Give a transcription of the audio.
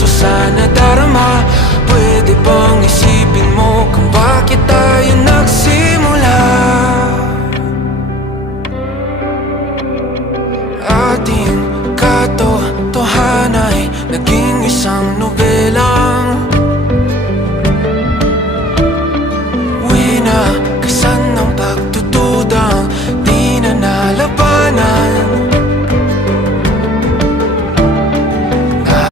puso sana darama. Pwede bang isipin mo kung bakit tayo nagsimula? Ating katotohanan ay naging isang nobela.